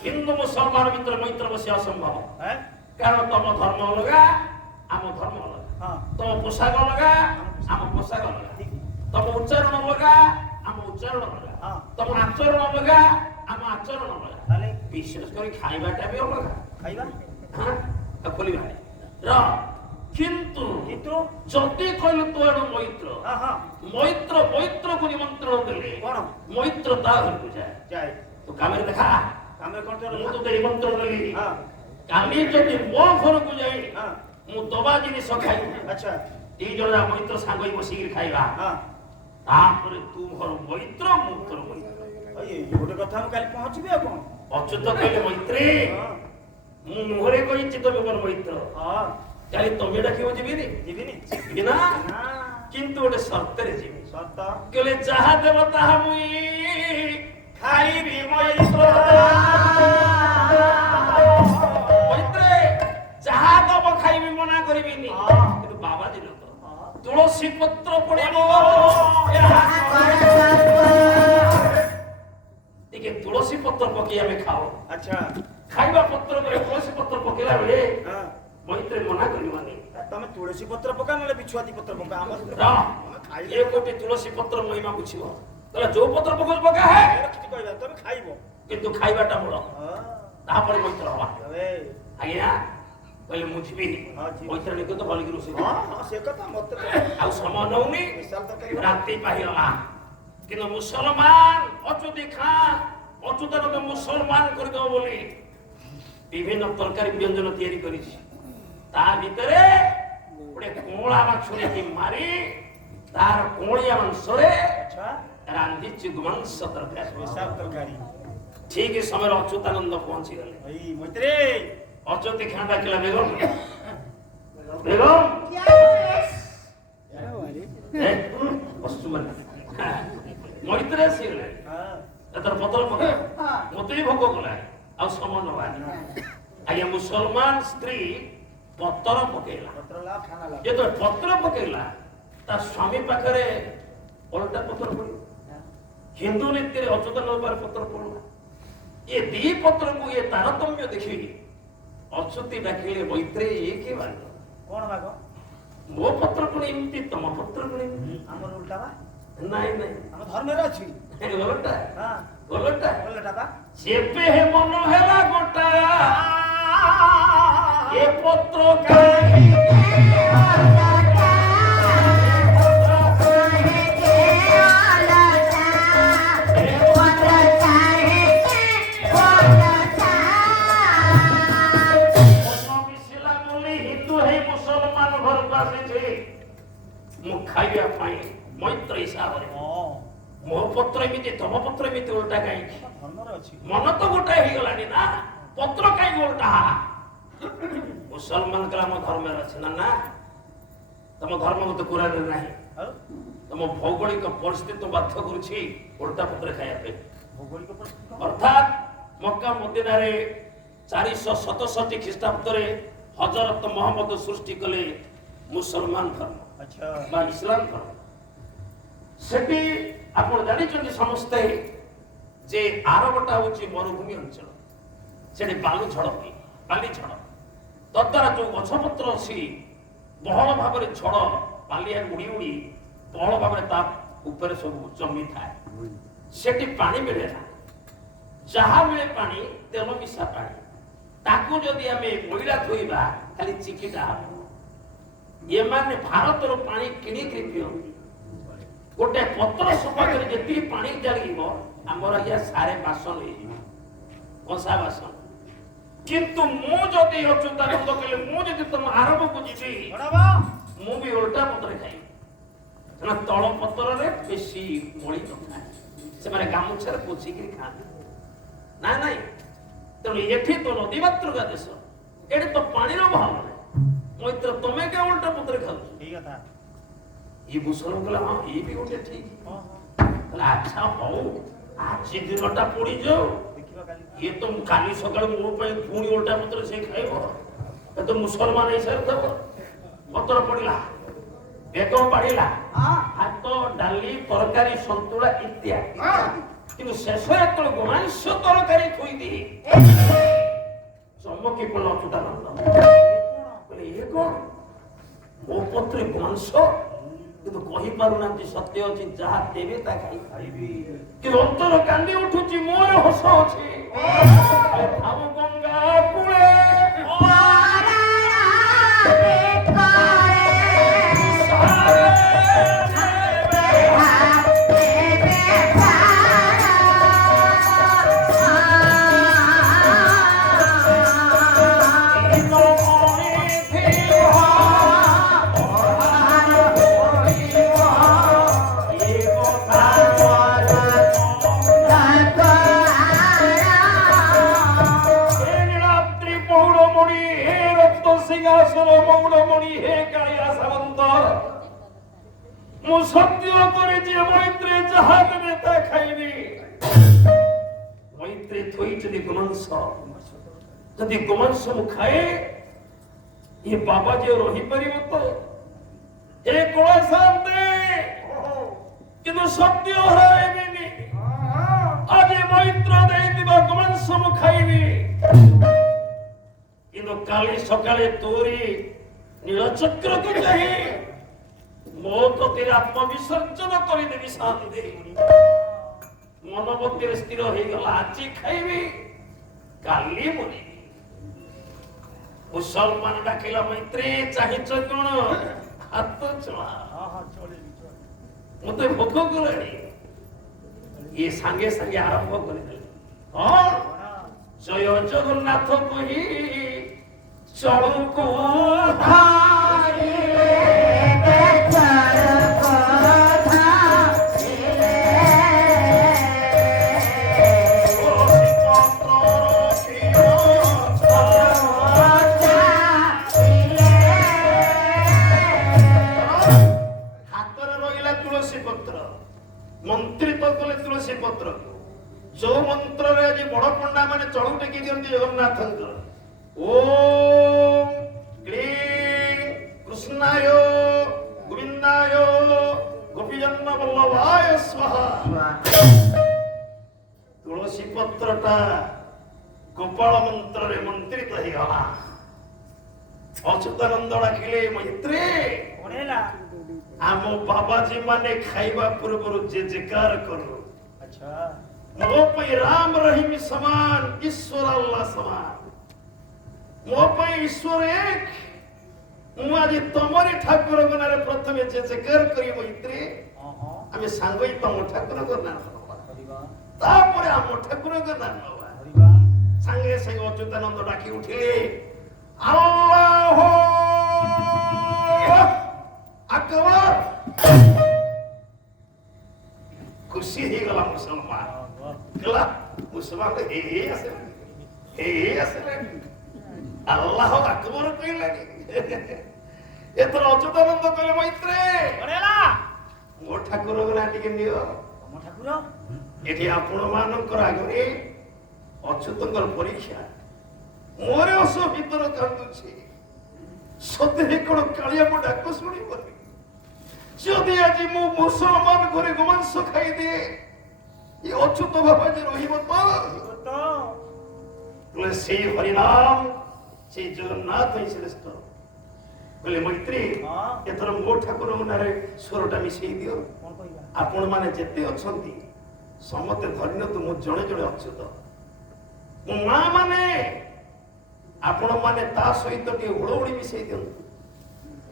ହିନ୍ଦୁ ମୁସଲମାନ ଭିତରେ ମୈତ୍ର ବସିବା ଅସମ୍ଭବ। କାରଣ ତମ ଧର୍ମ ଅଲଗା ଆମ ଧର୍ମ ଅଲଗା। ତମ ପୋଷାକ ଅଲଗା ଆମ ପୋଷାକ ଅଲଗା। ତମ ଉଚ୍ଚାରଣ ଅଲଗା ଆମ ଉଚ୍ଚାରଣ ଅଲଗା। ତମ ଆଚରଣ ଅଲଗା ଆମ ଆଚରଣ ଅଲଗା। ବିଶେଷ କରି ଖାଇବାଟା ବି ଅଲଗା। ଖୋଲିବା କିନ୍ତୁ ଯଦି କହିଲୁ ତୁ ଆଡୁ ମୈତ୍ର ମୈତ୍ରକୁ ନିମନ୍ତ୍ରଣ ଦେଲେ କଣ ମୈତ୍ର ତା ଘରକୁ ଯାଏ। ତୁ କାମରେ ଦେଖା ମୁଁ ତୋତେ ନିମନ୍ତ୍ରଣ ଦେଲି। କାଲି ଯଦି ମୋ ଘରକୁ ଯାଇ ମୁଁ ଦବା ଜିନିଷ ଖାଇବି 2 ଜଣ ମୈତ୍ର ସାଙ୍ଗ ହେଇ ବସିକି ଖାଇବା। ତାପରେ ତୁ ମୋର ମୈତ୍ର ମୁଁ ତୋର ମୈତ୍ର। ଗୋଟେ କଥା ମୁଁ କାଲି ପହଞ୍ଚିବି ଆଉ କଣ? ଅଚ୍ୟୁତ କହିଲେ ମୈତ୍ରୀ ମୁଁ ମୁହଁରେ କହିଛି ତମେ ମୋର ମୈତ୍ର। କାଲି ତମେ ଡାକିବ ଯିବିନି? ଯିବି ନା କିନ୍ତୁ ଗୋଟେ ସର୍ତ୍ତରେ ଯିବି। କହିଲେ ଯାହା ଦେବ ତାହା ମୁଇଁ ଖାଇବି ମୈତ୍ର। ମୈତ୍ରୀ ଯାହା ଖାଇବି ମନା କରିବିନି ହଁ। କିନ୍ତୁ ବାବା ଦିନ ତ ତୁଳସୀ ପତ୍ର ପଡିବ ଟିକେ ତୁଳସୀ ପତ୍ର ପକେଇ ଆମେ ଖାଉ ଆଚ୍ଛା ଖାଇବା ପତ୍ର ପରେ ତୁଳସୀ ପତ୍ର ପକେଇଲା ବେଳେ ହଁ। ମୈତ୍ରୀ ମନା କରିବନି ତମେ ତୁଳସୀ ପତ୍ର ପକା ନହେଲେ ବିଛୁଆତି ପତ୍ର ପକା ଆମର ଏ କୋଟି ତୁଳସୀ ପତ୍ର ମହିମା ବୁଝିବ ତାହେଲେ ଯୋଉ ପତ୍ର ପକଉଛ ପକା ହେ କିଛି କହିବା ତମେ ଖାଇବ କିନ୍ତୁ ଖାଇବାଟା ମୂଳ ହଁ। ତାପରେ ମୈତ୍ର ହବା ତବେ ଆଜ୍ଞା କହିଲେ ମୁଁ ଯିବିନି ହଁ, ଯିବି। ମୈତ୍ର ନିକଟ ବଲିକି ରୋଷେଇ ହଁ ହଁ ସେ କଥା ମତେ ଆଉ ସମୟ ନଉନି ବିଶାଲ ତରକାରୀ ରାତି ପାହିଗଲା କିନ୍ତୁ ମୁସଲମାନ ଅଚ୍ୟୁତି ଖାଁ ଅଚ୍ୟୁତାନନ୍ଦ ମୁସଲମାନ କରିଦେବ ବୋଲି ବିଭିନ୍ନ ତରକାରୀ ବ୍ୟଞ୍ଜନ ତିଆରି କରିଛି ତା ଭିତରେ ଗୋଟେ କଅଁଳା ବାଛୁରୀକି ମାରି ତାର କଅଁଳିଆ ମାଂସରେ ଆଚ୍ଛା ରାନ୍ଧିଛି ମାଂସ ତରକାରୀ ବିଶାଲ ତରକାରୀ ଠିକ ସମୟରେ ଅଚ୍ୟୁତାନନ୍ଦ ପହଞ୍ଚିଗଲେ ଏଇ ମୈତ୍ରୀ ଅଚ୍ୟୁତି ଖାଁ ଡାକିଲା ବେଗମ ବେଗମ ମୈତ୍ରୀ ଆସିଗଲେ ହଁ ଏଥର ପତ୍ର ପକା ମତେ ବି ଭୋକ କଲା ଆଉ ସମୟ ନବାନି ଆଜ୍ଞା ମୁସଲମାନ ସ୍ତ୍ରୀ ପତ୍ର ପକେଇଲା ପତ୍ର ଲା ଖାନା ଲା ଯେତେବେଳେ ପତ୍ର ପକେଇଲା ତା ସ୍ୱାମୀ ପାଖରେ ଓଲଟା ପତ୍ର ପଡିବ ହିନ୍ଦୁ ନୀତିରେ ଅଚ୍ୟୁତାନନ୍ଦ ପାଖରେ ପତ୍ର ପଡିଲା ଏ ଦି ପତ୍ରକୁ ଏ ତାରତମ୍ୟ ଦେଖି ଅଚ୍ୟୁତି ଡାକିଲେ ମୈତ୍ରୀ ଇଏ କି ବାଗ କଣ ବାଗ ମୋ ପତ୍ର ପୁଣି ଏମିତି ତମ ପତ୍ର ପୁଣି ଏମିତି ଆମର ଉଲ୍ଟା ବା ନାଇଁ ନାଇଁ ଆମ ଧର୍ମରେ ଅଛି ଓଲଟା ହଁ ଓଲଟା ଓଲଟା ବା ଯେବେ ହେ ମନ ହେଲା ଗୋଟା ଏ ପତ୍ର କାହିଁ ମୁଁ ଖାଇବା ପାଇଁ ମୈତ୍ର ହିସାବରେ ହଁ ମୋ ପତ୍ର ଏମିତି ତମ ପତ୍ର ଏମିତି ଓଲଟା କାହିଁକି ଧର୍ମରେ ଅଛି ମନ ତ ଗୋଟାଏ ହେଇଗଲାଣି ନା ପତ୍ର କାହିଁକି ଓଲଟା ମୁସଲମାନ କଲେ ଆମ ଧର୍ମରେ ଅଛି ନା ନା ତମ ଧର୍ମ ମତେ କୁରାନରେ ନାହିଁ ଆଉ ତମ ଭୌଗୋଳିକ ପରିସ୍ଥିତି ବାଧ୍ୟ କରୁଛି ଓଲଟା ପତ୍ର ଖାଇବା ପାଇଁ ଭୌଗୋଳିକ ପରିସ୍ଥିତି କଣ? ଅର୍ଥାତ୍ ମକ୍କା ମଦିନାରେ 467 ଖ୍ରୀଷ୍ଟାବ୍ଦରେ ହଜରତ ମହମ୍ମଦ ସୃଷ୍ଟି କଲେ ମୁସଲମାନ ଧର୍ମ ଆଚ୍ଛା ବା ଇସଲାମ ଧର୍ମ ସେଠି ଆପଣ ଜାଣିଛନ୍ତି ସମସ୍ତେ ଯେ ଆରବଟା ହଉଛି ମରୁଭୂମି ଅଞ୍ଚଳ ସେଠି ବାଲୁ ଝଡ଼ ହୁଏ ବାଲି ଝଡ଼ ତଦ୍ୱାରା ଯୋଉ ଗଛପତ୍ର ଅଛି ବହୁଳ ଭାବରେ ଝଡ଼ ବାଲିଆ ଉଡ଼ି ଉଡ଼ି ବହୁଳ ଭାବରେ ତା ଉପରେ ସବୁ ଜମିଥାଏ ସେଠି ପାଣି ମିଳେ ନା ଯାହା ମିଳେ ପାଣି ତେଲ ମିଶା ପାଣି ତାକୁ ଯଦି ଆମେ ମଇଳା ଧୋଇବା ଖାଲି ଚିକିଟା ହବ ଏମାନେ ଭାରତର ପାଣି କିଣିକିରି ପିଅନ୍ତି ଗୋଟେ ପତ୍ର ସଫା କରି ଯେତିକି ପାଣି ଜାଳିବ ଆମର ଆଜ୍ଞା ସାରେ ବାସନ ହେଇଯିବ କଂସା ବାସନ କିନ୍ତୁ ମୁଁ ଯଦି ଅଚ୍ୟୁତାନନ୍ଦ କହିଲେ ମୁଁ ଯଦି ତମ ଆରବକୁ ଯିବି ମୁଁ ବି ଓଲଟା ପତ୍ର ଖାଇବି କାରଣ ତଳ ପତ୍ରରେ ବେଶୀ ମଳି ନଥାଏ ସେମାନେ ଗାମୁଛାରେ ପୋଛିକିରି ଖାଆନ୍ତି ନା ନାଇଁ ତେଣୁ ଏଠି ତ ନଦୀ ମାତୃକା ଦେଶ ଏଠି ତ ପାଣିର ଅଭାବ ନାହିଁ ମୈତ୍ର ତମେ କେ ଓଲଟା ପତ୍ର ଖାଉଛ ଠିକ କଥା ଏ ମୁସଲମାନ କହିଲା ହଁ ଇଏ ବି ଗୋଟେ ଠିକ ହଁ କହିଲେ ଆଚ୍ଛା ହଉ ଆଜି ଦିନଟା ପଡିଯାଉ ଦେଖିବା କାଲି ଇଏ ତ କାଲି ସକାଳେ ମୋ ପାଇଁ ପୁଣି ଓଲଟା ପତ୍ର ସେ ଖାଇବ ଏ ତ ମୁସଲମାନ ହେଇସାରିଥିବ ପତ୍ର ପଡିଲା ବେଗ ପାଡ଼ିଲା ଭାତ ଡାଲି ତରକାରୀ ସନ୍ତୁଳା ଇତ୍ୟାଦି କିନ୍ତୁ ଶେଷରେ ଯେତେବେଳେ ଗୋମାଂସ ତରକାରୀ ଥୋଇଦିଏ ଚମକି ପଡ଼ିଲା ଅଚ୍ୟୁତାନନ୍ଦ କହିଲେ ଇଏ କଣ ମୋ ପତ୍ରରେ ଗୋମାଂସ କିନ୍ତୁ କହିପାରୁନାହାନ୍ତି ସତ୍ୟ ଅଛି ଯାହା ଦେବେ ତା ଖାଇବି କିନ୍ତୁ ଅନ୍ତର କାନ୍ଦି ଉଠୁଛି ମୋର ହସ ଅଛି ଭାବ ଗଙ୍ଗା କୂଳେ ମୌଡ଼ମଣି ହେ କାଳିଆ ସାମନ୍ତ ମୁଁ ସତ୍ୟ କରିଛି ମୈତ୍ରୀ ଯାହା ଦେବେ ତା ଖାଇବି ମୈତ୍ରୀ ଥୋଇଛନ୍ତି ଗୋମାଂସ ଯଦି ଗୋମାଂସ ମୁଁ ଖାଏ ये बाबा जी रही परिव तो ए कोला शांति किंतु सत्य हराइबिनी आज मैत्र देइतिबा गोमांस मु खाइबी किंतु काली सकाळे तोरी नीलचक्र को चाहे मो कतिर आत्मविसर्जन करिदेवी शांति मनोबुद्धि स्थिर हो गला आज खाइबी काली मरिबी मुसलमान डाकिला मैत्री चाहिछ कोन हाथ चला मते भोक कलानी ये सांगे सांगे आरंभ कर और जय जगन्नाथ कही चलू को मंत्री तो कले तुलसी पत्र जो मंत्र रे आज बड़ पंडा माने चलू टेकी दियंती जगन्नाथ ओम क्लीं कृष्णाय गोविंदाय गोपीजन वल्लभाय स्वाहा तुलसी पत्रटा गोपाल मंत्र रे मंत्रित हो गला अच्युतानंद डाकिले मैत्री ओनेला आम बाबाजी माने खाइबा पूर्व जे जेकार करो अच्छा मो पे राम रहीम समान ईश्वर अल्लाह समान मो पे ईश्वर एक मु आज तमरी ठाकुर गनारे प्रथमे जे जेकार करी मैत्री आमे सांगई तम ठाकुर गना तापर आम ठाकुर गना सांगे संगे अच्युतानंद डाकी उठिले अल्लाह अकबर खुशी ही गला मुसलमान गला मुसलमान हे असे अल्लाह अकबर कहले एतर अच्युतानंद कहले मैत्रे ओनेला मो ठाकुर गला टिके नियो मो ठाकुर एठी आपण मानकर आगरे अच्युतंकर परीक्षा मोरे असो भीतर कांदुछि सते कोन कालिया को डाक सुनी परी যদি আজি মু মুসলমান ঘরে গোমাংস খাই দিয়ে এই অচ্যুত বাবা যে রহিব তো বলে সেই হরিনাম সেই জগন্নাথ ହିଁ শ্রেষ্ঠ বলে মৈত্রী এথর মো ঠাকুর নারে স্বরটা মিশাই দিও কোন কইবা আপন মানে যেতে অছন্তি সমতে ধরিন তো মু জଣେ ଜଣେ অচ্যুত মো মা মানে আপন মানে তা সহিত টি উড়ৌড়ি মিশাই দিও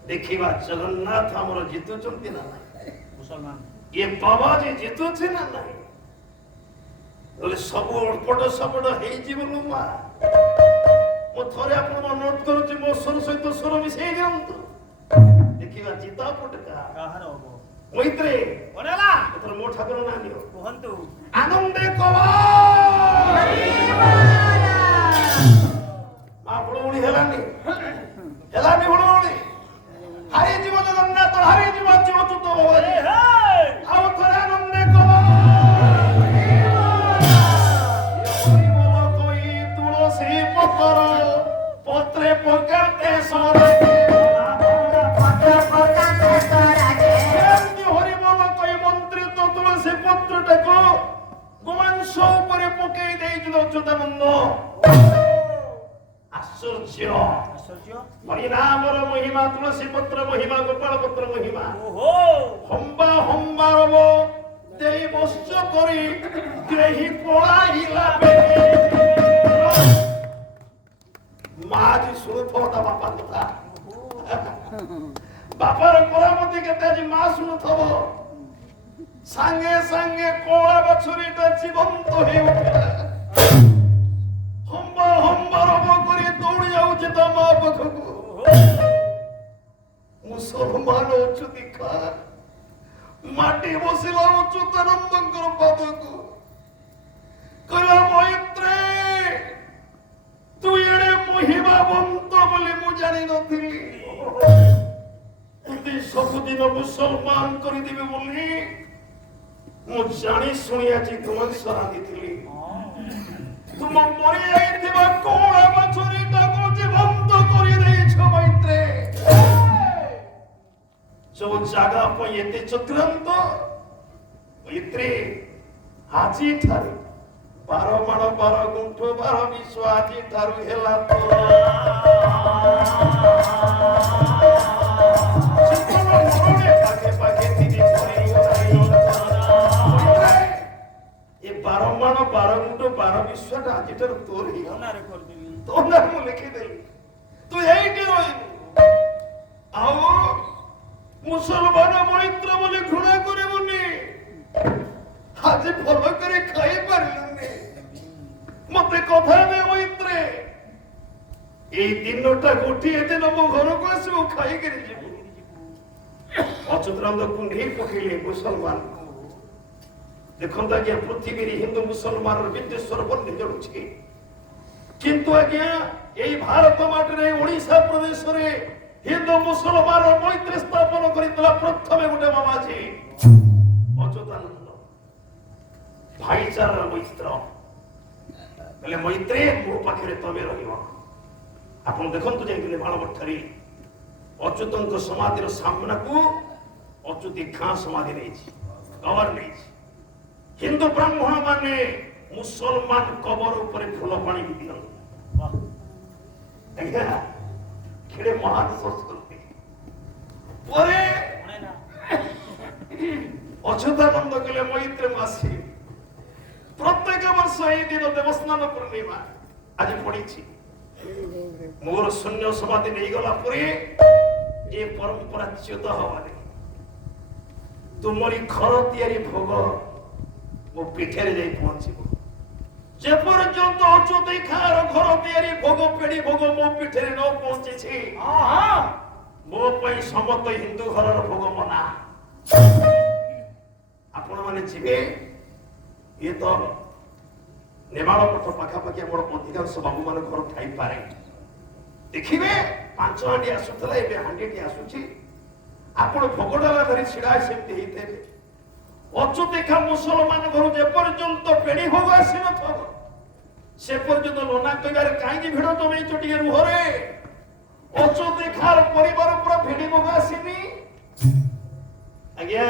देखिबा जगन्नाथ हमरो जीतु चंती ना नहीं मुसलमान ये बाबा जी जीतु छे ना नहीं बोले सब उड़पट सबड हे जीवन मा मो थरे अपन नोट करू छी मो स्वर सहित स्वर मिसै दियंतु देखिबा जीता पटका काहर होबो मैत्रे ओनेला एतर मो ठाकुर ना नियो कहंतु आनंदे कवा मा बुळुणी हेलानी बुळुणी हरे जीव जगन्नाथ हरे जीव अच्युत अरे हे आउ थरे आनंदे कवा हरि बोल कोई तुलसी पत्र पत्रे पकाते सोरागे पत्र पकाते सोरागे हरि बोल कोई मंत्री तो तुलसी पत्रटा को गोमांस ऊपर पकई देई अच्युतानंद आश्चर्य हरिनामर महिमा तुलसी पत्र महिमा गोपाल पत्र महिमा ओहो हम्बा हम्बा रबो देई बश्च करी देही पळाइला बेगे माजी सुनुथोता बापा कथा बापार करामती केते जी मा सुनुथबो सांगे सांगे कोळा बछुरीटा जीवंत हे उठिला हम्बा हम्बा रबो करी दौड़ी जाउछि त मा पखकु मुसलमान अच्युति खान माटी बसिला अच्युतानंदकर पादकु कहला मैत्रे तू एड़े महिमावंत बोली मु जानि नथिली एते सबुदिन मुसलमान करि दिबे बोली मु जानि सुनि आछि तुम सरा दिथिली तुम मरि आइथिबा कोळा बछुरीटा को जीवंत करि देइछ मैत्रे जो जागा पर एते चक्रांत मैत्रे आजी ठारू 12 माण 12 गुंठ 12 विश्व आजी ठारू हेला तो चित्तन मोड़े पाके पाके तिनी परी उड़ाई ये 12 माण 12 गुंठ 12 विश्व आजी ठारू तोरी ওনারে করে দিবি तो ना मु लिखि देली तू एइटे रहिबु आओ मुसलमान मैत्र बोले घृणा करिबुनी आज भल करे खाई पारिलुनी मते कथा दे मैत्रे এই দিনটা গোটিয়ে দিন মো ঘরକୁ আসিও খাই করে ଯିବୁ অচুতরাম কুণ্ଢেই পকাইলে মুসলমান দেখন্ত আজ্ঞା পৃথিবীর হিন্দু মুসলমানର ବିଦ୍ୱେଷର ବନ୍ଧି ଜଳୁଛି কিন্তু আজ্ঞା এই ভারত মাটিরে ওড়িশা প্রদেশরে হিন্দু মুসলমান মৈত্রী স্থাপন করিতলা প্রথমে গোটে বাবাজি অচ্যুতানন্দ ভাইচারার মৈত্র বলে মৈত্রে ମୋ ପାଖରେ ତମେ ରହିବ ଆପଣ ଦେଖନ୍ତୁ ଯାଇଥିଲେ ବାଣଭଟ୍ଟାରେ ଅଚ୍ୟୁତଙ୍କ ସମାଧିର ସାମ୍ନାକୁ ଅଚ୍ୟୁତି ଖାଁ ସମାଧି ନେଇଛି କବର ନେଇଛି ହିନ୍ଦୁ ବ୍ରାହ୍ମଣ ମାନେ ମୁସଲମାନ କବର ଉପରେ ଫୁଲ ପାଣି ଦିଅନ୍ତି ଆଜ୍ଞା କେଡ଼େ ମହାନ ସଂସ୍କୃତି ପରେ ଅଚ୍ୟୁତାନନ୍ଦ କହିଲେ ମୈତ୍ରୀ ମାସି ପ୍ରତ୍ୟେକ ବର୍ଷ ଏହି ଦିନ ଦେବସ୍ନାନ ପୂର୍ଣ୍ଣିମା ଆଜି ପଡ଼ିଛି ମୋର ଶୂନ୍ୟ ସମାଧି ନେଇଗଲା ପରେ ଏ ପରମ୍ପରା ଚ୍ୟୁତ ହବାରେ ତୁମରି ଘର ତିଆରି ଭୋଗ ମୋ ପିଠରେ ଯାଇ ପହଞ୍ଚିବ যে পর্যন্ত অচ্যুতি খাঁর ঘর তিଆରି ভোগ পেড়ি ভোগ ମୋ পিঠରେ ନ ପହଞ୍ଚିଛି ମୋ ପାଇଁ ସମସ୍ତ ହିନ୍ଦୁ ଘରର ଭୋଗ ମନା ଆପଣମାନେ ଯିବେ ଇଏ ତ ନେମାଳ ପଥ ପାଖାପାଖି ଆମର ଅଧିକାଂଶ ବାବୁମାନ ଘର ଥାଇପାରେ ଦେଖିବେ 5 ହାଣ୍ଡି ଆସୁଥିଲା ଏବେ ହାଣ୍ଡିଟି ଆସୁଛି ଆପଣ ଭୋଗଡାଲା ଧରି ଛିଡ଼ା ସେମିତି ହେଇଥିବେ অচ্যুতি খাঁ মুসলমান ঘর যে পর্যন্ত পেড়ি ভোগ আসিনথব সে পর্যন্ত লোনা কইবারে কাইকি ভিড় জমেইছ টিকে রুহরে অচ্যুতি খাঁর পরিবার পুরো পেড়ি ভোগ আসিনি আজ্ঞা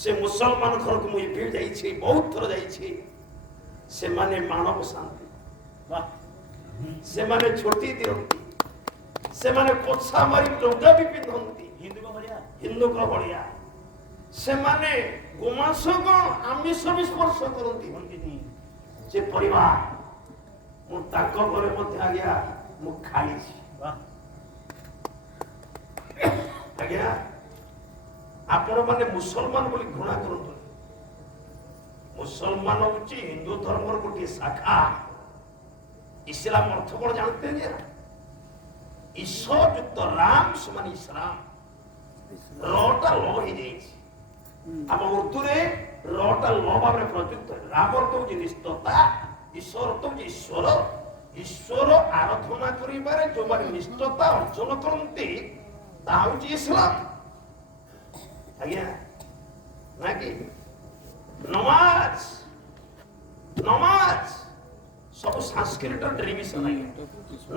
সে মুসলমান ঘরକୁ ମୁଁ ଏବେ ଯାଇଛି ବହୁତ ଥର ଯାଇଛି ସେମାନେ ମାନବ ଶାନ୍ତି ସେମାନେ ଝୋଟି ଦିଅନ୍ତି ସେମାନେ ପୋଛା ମାରି ଟଙ୍କା ବି ପିନ୍ଧନ୍ତି ହିନ୍ଦୁଙ୍କ ଭଳିଆ ସେମାନେ ଗୋମାଂସ କଣ ଆମିଷ ବି ସ୍ପର୍ଶ କରନ୍ତି ଯେ ପରିବାର ମୁଁ ତାଙ୍କ ଘରେ ମଧ୍ୟ ଆଜ୍ଞା ମୁଁ ଖାଇଛି ଆଜ୍ଞା ଆପଣ ମାନେ ମୁସଲମାନ ବୋଲି ଘୃଣା କରନ୍ତୁ ମୁସଲମାନ ହଉଛି ହିନ୍ଦୁ ଧର୍ମର ଗୋଟିଏ ଶାଖା ଇସଲାମ ଅର୍ଥ କଣ ଜାଣତେ ଯେ ଈଶ୍ୱର ଯୁକ୍ତ ରାମ ସମାନ ଇସଲାମ ରଟା ଲ ହେଇଯାଇଛି ଆମ ଉର୍ଦ୍ଦୁରେ ରଟା ଲ ଭାବରେ ପ୍ରଯୁକ୍ତ ରାମ ଅର୍ଥ ହଉଛି ନିଷ୍ଠତା ଈଶ୍ୱର ଅର୍ଥ ହଉଛି ଈଶ୍ୱର ଈଶ୍ୱର ଆରାଧନା କରିବାରେ ଯୋଉମାନେ ନିଷ୍ଠତା ଅର୍ଜନ କରନ୍ତି ତାହା ହଉଛି ଇସଲାମ ଆଜ୍ଞା ନା କି ନମାଜ ନମାଜ ସବୁ ସାଂସ୍କ୍ରିଟ ଡେରିଭେସନ ଆଜ୍ଞା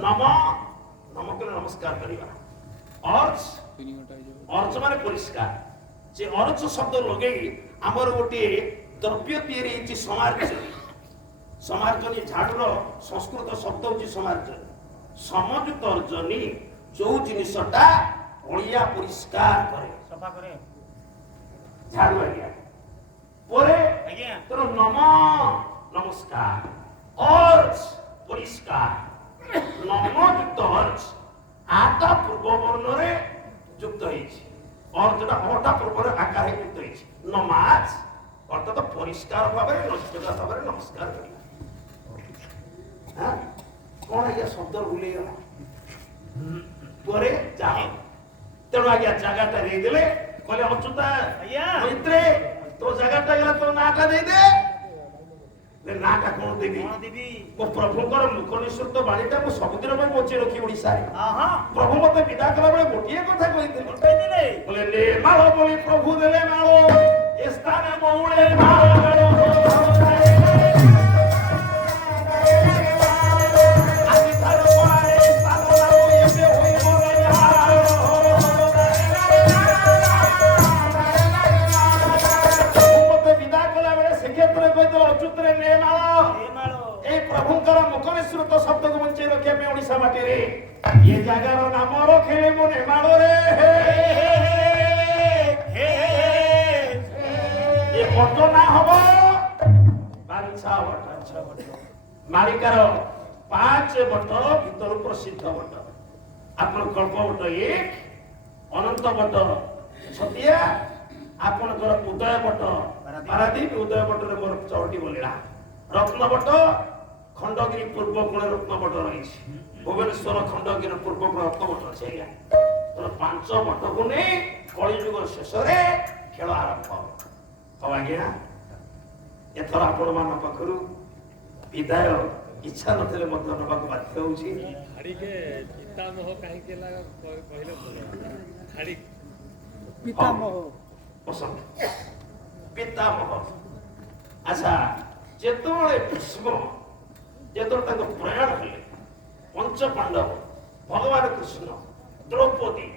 ନମ ନମ କଲେ ନମସ୍କାର କରିବା ଅର୍ଜ ମାନେ ପରିଷ୍କାର যে অর্চ শব্দ লগাই আমার গোটিয়ে দ্রব্য তৈরি হয়েছে সমার্জনী সমার্জনী ঝাড়ুর সংস্কৃত শব্দ হচ্ছে সমার্জনী সমযুক্ত অর্জনী যে জিনিসটা অলিয়া পরিষ্কার করে সফা করে ঝাড়ু আজ্ঞা পরে তোর নম নমস্কার অর্চ পরিষ্কার নমযুক্ত অর্চ আটা পূর্ব বর্ণরে যুক্ত হয়েছে অর্থটা হঠাৎ পূর্বরে আকারে যুক্ত হয়েছে নমাজ অর্থাৎ পরিষ্কার ভাবে নৈতিকতা ভাবে নমস্কার করিবা হ্যাঁ কোন আজ্ঞা শব্দ ভুলে গেল পরে যাও তেণু আজ্ঞা জায়গাটা দিয়ে দিলে কলে অচ্যুতা মৈত্রে তো জায়গাটা গেলে তোর নাটা দিয়ে দে নাটা কোন দেবী ମୋ ପ୍ରଭୁଙ୍କର ମୁଖ ନିଃସୃତ ବାଣୀଟା ମୁଁ ସବୁଦିନ ପାଇଁ ବଞ୍ଚି ରଖି ଓଡ଼ିଶାରେ ପ୍ରଭୁ ମତେ ବିଦା କଲା ବେଳେ ଗୋଟିଏ କଥା କହିଥିଲେ ବୋଲେ ନେ ମାଳ ବୋଲି ପ୍ରଭୁ ଦେଲେ ମାଳ ଏ ସ୍ଥାନେ ମଉଳେ ମାଳ ଆଜି ଥାର ପାଏ ସ୍ଥାନ ନାମ ଏବେ ହୋଇ ମୋର ଫଳଶ୍ରୁତିରେ ନେମାଳ ଏ ପ୍ରଭୁଙ୍କର ମୁଖ ନିଃସୃତ ଶବ୍ଦକୁ ବଞ୍ଚେଇ ରଖିବା ପାଇଁ ଓଡ଼ିଶା ମାଟିରେ ଏ ଜାଗାର ନାମ ରଖିଲେ ମୁଁ ନେମାଳରେ ଏ ବଟ ନା ହବ ବାଞ୍ଛା ବଟ ମାଳିକାର 5 ବଟ ଭିତରୁ ପ୍ରସିଦ୍ଧ ବଟ ଆପଣ କଳ୍ପ ବଟ 1 ଅନନ୍ତ ବଟ ଛତିଆ ଆପଣଙ୍କର ଉଦୟ ବଟ ପାରାଦୀପ ଉଦୟ ବଟରେ ମୋର 4ଟି ବୋଲିଲା ରତ୍ନ ବଟ ଖଣ୍ଡଗିରି ପୂର୍ବ କୋଣରେ ରତ୍ନ ବଟ ରହିଛି ଭୁବନେଶ୍ୱର ଖଣ୍ଡଗିରି ପୂର୍ବ କୋଣ ରତ୍ନ ବଟ ଅଛି ଆଜ୍ଞା 5 ବଟକୁ ନେଇ କଳିଯୁଗ ଶେଷରେ ଖେଳ ଆରମ୍ଭ ହବ ଆଜ୍ଞା ଏଥର ଆପଣ ମାନଙ୍କ ପାଖରୁ ବିଦାୟ ଇଚ୍ଛା ନଥିଲେ ମଧ୍ୟ ନେବାକୁ ବାଧ୍ୟ ହଉଛି ପିତାମହ କାହିଁକି କହିଲେ ଭଲ ପିତାମହ ପସନ୍ଦ ପିତାମହ ଆଚ୍ଛା ଯେତେବେଳେ ଭୀଷ୍ମ ଯେତେବେଳେ ତାଙ୍କ ପ୍ରୟାଣ ହେଲେ 5 ପାଣ୍ଡବ ଭଗବାନ କୃଷ୍ଣ ଦ୍ରୌପଦୀ